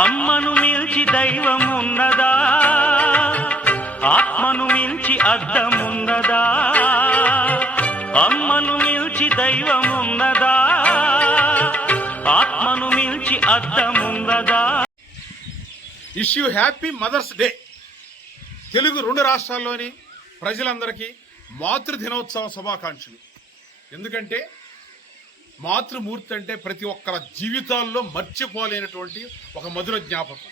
అమ్మను మిల్చి దైవం ఉన్నదా, ఆత్మను మిల్చి అద్దం ఉన్నదా? అమ్మను మిల్చి దైవం ఉన్నదా, ఆత్మను మిల్చి అద్దం ఉన్నదా? Wish you happy mother's day. Telugu 2 రాష్ట్రాల్లోని ప్రజలందరికీ మాతృదినోత్సవ శుభాకాంక్షలు. ఎందుకంటే మాతృమూర్తి అంటే ప్రతి ఒక్కరి జీవితాల్లో మర్చిపోలేనటువంటి ఒక మధుర జ్ఞాపకం.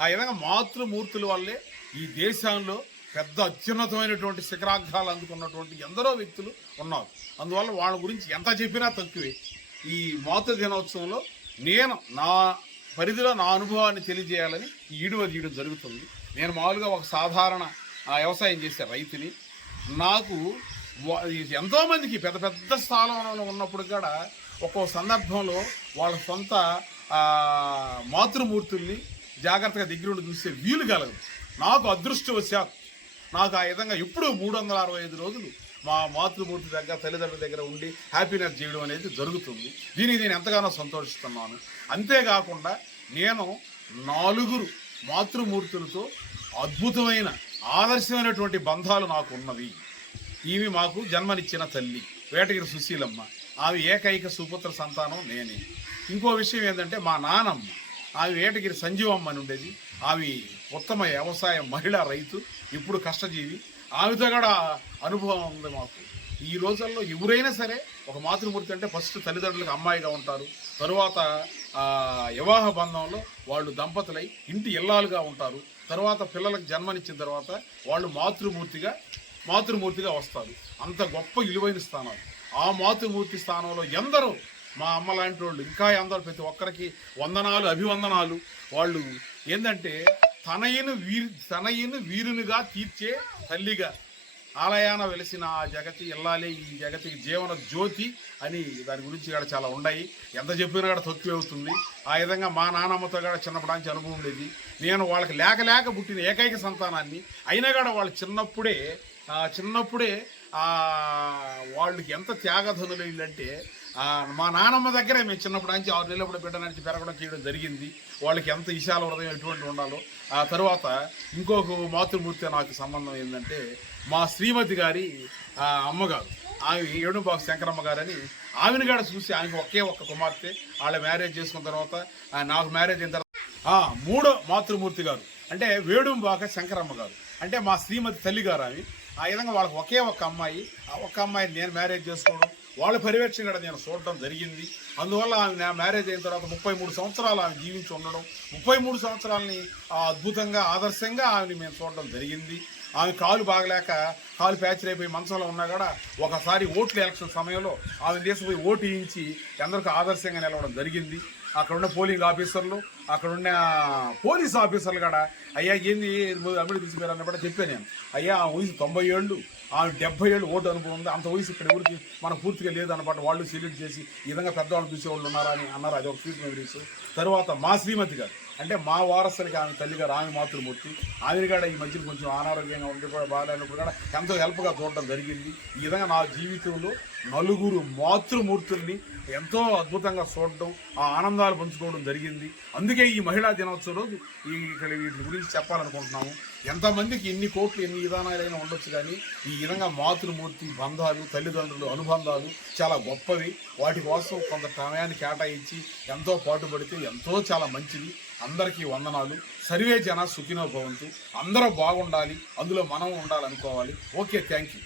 ఆ విధంగా మాతృమూర్తుల వల్లే ఈ దేశంలో పెద్ద అత్యున్నతమైనటువంటి శిఖరాగ్రాలు అందుకున్నటువంటి ఎందరో వ్యక్తులు ఉన్నారు. అందువల్ల వాళ్ళ గురించి ఎంత చెప్పినా తక్కువే. ఈ మాతృ దినోత్సవంలో నేను నా పరిధిలో నా అనుభవాన్ని తెలియజేయాలని ఈ ఈడువ తీయడం జరుగుతుంది. నేను మామూలుగా ఒక సాధారణ వ్యవసాయం చేసే రైతుని. నాకు ఎంతోమందికి పెద్ద పెద్ద స్థానంలో ఉన్నప్పుడు కూడా ఒక్కో సందర్భంలో వాళ్ళ సొంత మాతృమూర్తుల్ని జాగ్రత్తగా దగ్గరుండి చూసే వీలు కలదు. నాకు అదృష్టవశాత్ నాకు ఆ విధంగా ఎప్పుడూ 365 రోజులు మా మాతృమూర్తి దగ్గర తల్లిదండ్రుల దగ్గర ఉండి హ్యాపీనెస్ చేయడం అనేది జరుగుతుంది. దీనికి నేను ఎంతగానో సంతోషిస్తున్నాను. అంతేకాకుండా నేను 4 మాతృమూర్తులతో అద్భుతమైన ఆదర్శమైనటువంటి బంధాలు నాకు ఉన్నవి. ఈమె మాకు జన్మనిచ్చిన తల్లి వేటగిరి సుశీలమ్మ. ఆమె ఏకైక సుపుత్ర సంతానం నేనే. ఇంకో విషయం ఏంటంటే మా నానమ్మ, ఆమె వేటగిరి సంజీవమ్మ అని ఉండేది. ఆమె ఉత్తమ వ్యవసాయ మహిళా రైతు, ఇప్పుడు కష్టజీవి. ఆమెతో కూడా అనుభవం ఉంది మాకు. ఈ రోజుల్లో ఎవరైనా సరే ఒక మాతృమూర్తి అంటే ఫస్ట్ తల్లిదండ్రులకు అమ్మాయిగా ఉంటారు. తరువాత వివాహ బంధంలో వాళ్ళు దంపతులై ఇంటి ఇల్లాలుగా ఉంటారు. తర్వాత పిల్లలకు జన్మనిచ్చిన తర్వాత వాళ్ళు మాతృమూర్తిగా వస్తారు. అంత గొప్ప విలువైన స్థానాలు. ఆ మాతృమూర్తి స్థానంలో ఎందరో మా అమ్మ లాంటి వాళ్ళు, ఇంకా అందరూ ప్రతి ఒక్కరికి వందనాలు, అభివందనాలు. వాళ్ళు ఏంటంటే తనయును వీరునిగా తీర్చే తల్లిగా ఆలయాన వెలిసిన ఆ జగతి ఇల్లాలే ఈ జగతికి జీవన జ్యోతి అని దాని గురించి కూడా చాలా ఉన్నాయి. ఎంత చెప్పినా కూడా తక్కువ అవుతుంది. ఆ విధంగా మా నాన్నమ్మతో కూడా చిన్నప్పటి నుంచి అనుభవం ఉండేది. నేను వాళ్ళకి లేక పుట్టిన ఏకైక సంతానాన్ని అయినా కూడా వాళ్ళు చిన్నప్పుడే వాళ్ళకి ఎంత త్యాగధనులు వీళ్ళంటే మా నానమ్మ దగ్గరే మేము చిన్నప్పటి నుంచి 6 నెలలప్పుడు బిడ్డ నుంచి పెరగడం చేయడం జరిగింది. వాళ్ళకి ఎంత విశాల హృదయం ఎటువంటి ఉండాలో. ఆ తర్వాత ఇంకొక మాతృమూర్తి నాకు సంబంధం ఏంటంటే మా శ్రీమతి గారి అమ్మగారు, ఆమె ఏడుబాబు శంకరమ్మ గారని. ఆమెను కూడా చూసి ఆమెకు ఒక్క కుమార్తె. వాళ్ళ మ్యారేజ్ చేసుకున్న తర్వాత నాకు మ్యారేజ్ అయిన తర్వాత 3వ మాతృమూర్తి గారు అంటే వేడుంబాక శంకరమ్మ గారు అంటే మా శ్రీమతి తల్లి గారు. ఆమె ఆ విధంగా వాళ్ళకి ఒక్క అమ్మాయి. ఆ ఒక్క అమ్మాయిని నేను మ్యారేజ్ చేసుకోవడం, వాళ్ళ పర్యవేక్షణ కూడా నేను చూడటం జరిగింది. అందువల్ల ఆమె నా మ్యారేజ్ అయిన తర్వాత 33 సంవత్సరాలు ఆమె జీవించి ఉండడం, 33 సంవత్సరాలని అద్భుతంగా ఆదర్శంగా ఆమెని మేము చూడడం జరిగింది. ఆమె కాలు బాగలేక కాలు ప్యాచర్ అయిపోయి మంచంలో ఉన్నా కూడా ఒకసారి ఓట్ల ఎలక్షన్ సమయంలో ఆమె తీసుకుపోయి ఓటు వేయించి అందరికీ ఆదర్శంగా నిలవడం జరిగింది. అక్కడున్న పోలింగ్ ఆఫీసర్లు, అక్కడున్న పోలీస్ ఆఫీసర్లు కూడా అయ్యా ఏంది అమ్మిడి తీసుకుపోయారు అన్నప్పుడు చెప్పాను నేను. అయ్యా ఆ వయసు 90 ఏళ్ళు, ఆమె 70 ఏళ్ళు ఓటు అనుభవం ఉంది. అంత వయసు ఇక్కడ ఎవరికి మనకు పూర్తిగా లేదు అన్నమాట. వాళ్ళు సెల్యూట్ చేసి ఈ విధంగా పెద్దవాళ్ళు చూసేవాళ్ళు ఉన్నారా అని అన్నారు. అది ఒక స్వీట్ మెమరీస్. తర్వాత మా శ్రీమతి గారు అంటే మా వారసులకి ఆమె తల్లిగారు, ఆమె మాతృమూర్తి. ఆమెను కూడా ఈ మధ్యన కొంచెం అనారోగ్యంగా ఉండి కూడా బాగాలేనప్పుడు కూడా ఎంతో హెల్ప్గా చూడటం జరిగింది. ఈ విధంగా నా జీవితంలో 4 మాతృమూర్తుల్ని ఎంతో అద్భుతంగా చూడటం, ఆ ఆనందాలు పంచుకోవడం జరిగింది. అందుకే ఈ మహిళా దినోత్సవం రోజు ఇక్కడ వీటి గురించి చెప్పాలనుకుంటున్నాము. ఎంతమందికి ఎన్ని కోట్లు ఎన్ని విధానాలైనా ఉండొచ్చు, కానీ ఈ విధంగా మాతృమూర్తి బంధాలు, తల్లిదండ్రులు అనుబంధాలు చాలా గొప్పవి. వాటి కోసం కొంత సమయాన్ని కేటాయించి ఎంతో పాటుపడితే ఎంతో చాలా మంచిది. అందరికీ వందనాలు. సర్వే జన సుఖినో భవంతు. అందరూ బాగుండాలి, అందులో మనం ఉండాలనుకోవాలి. Okay, thank you.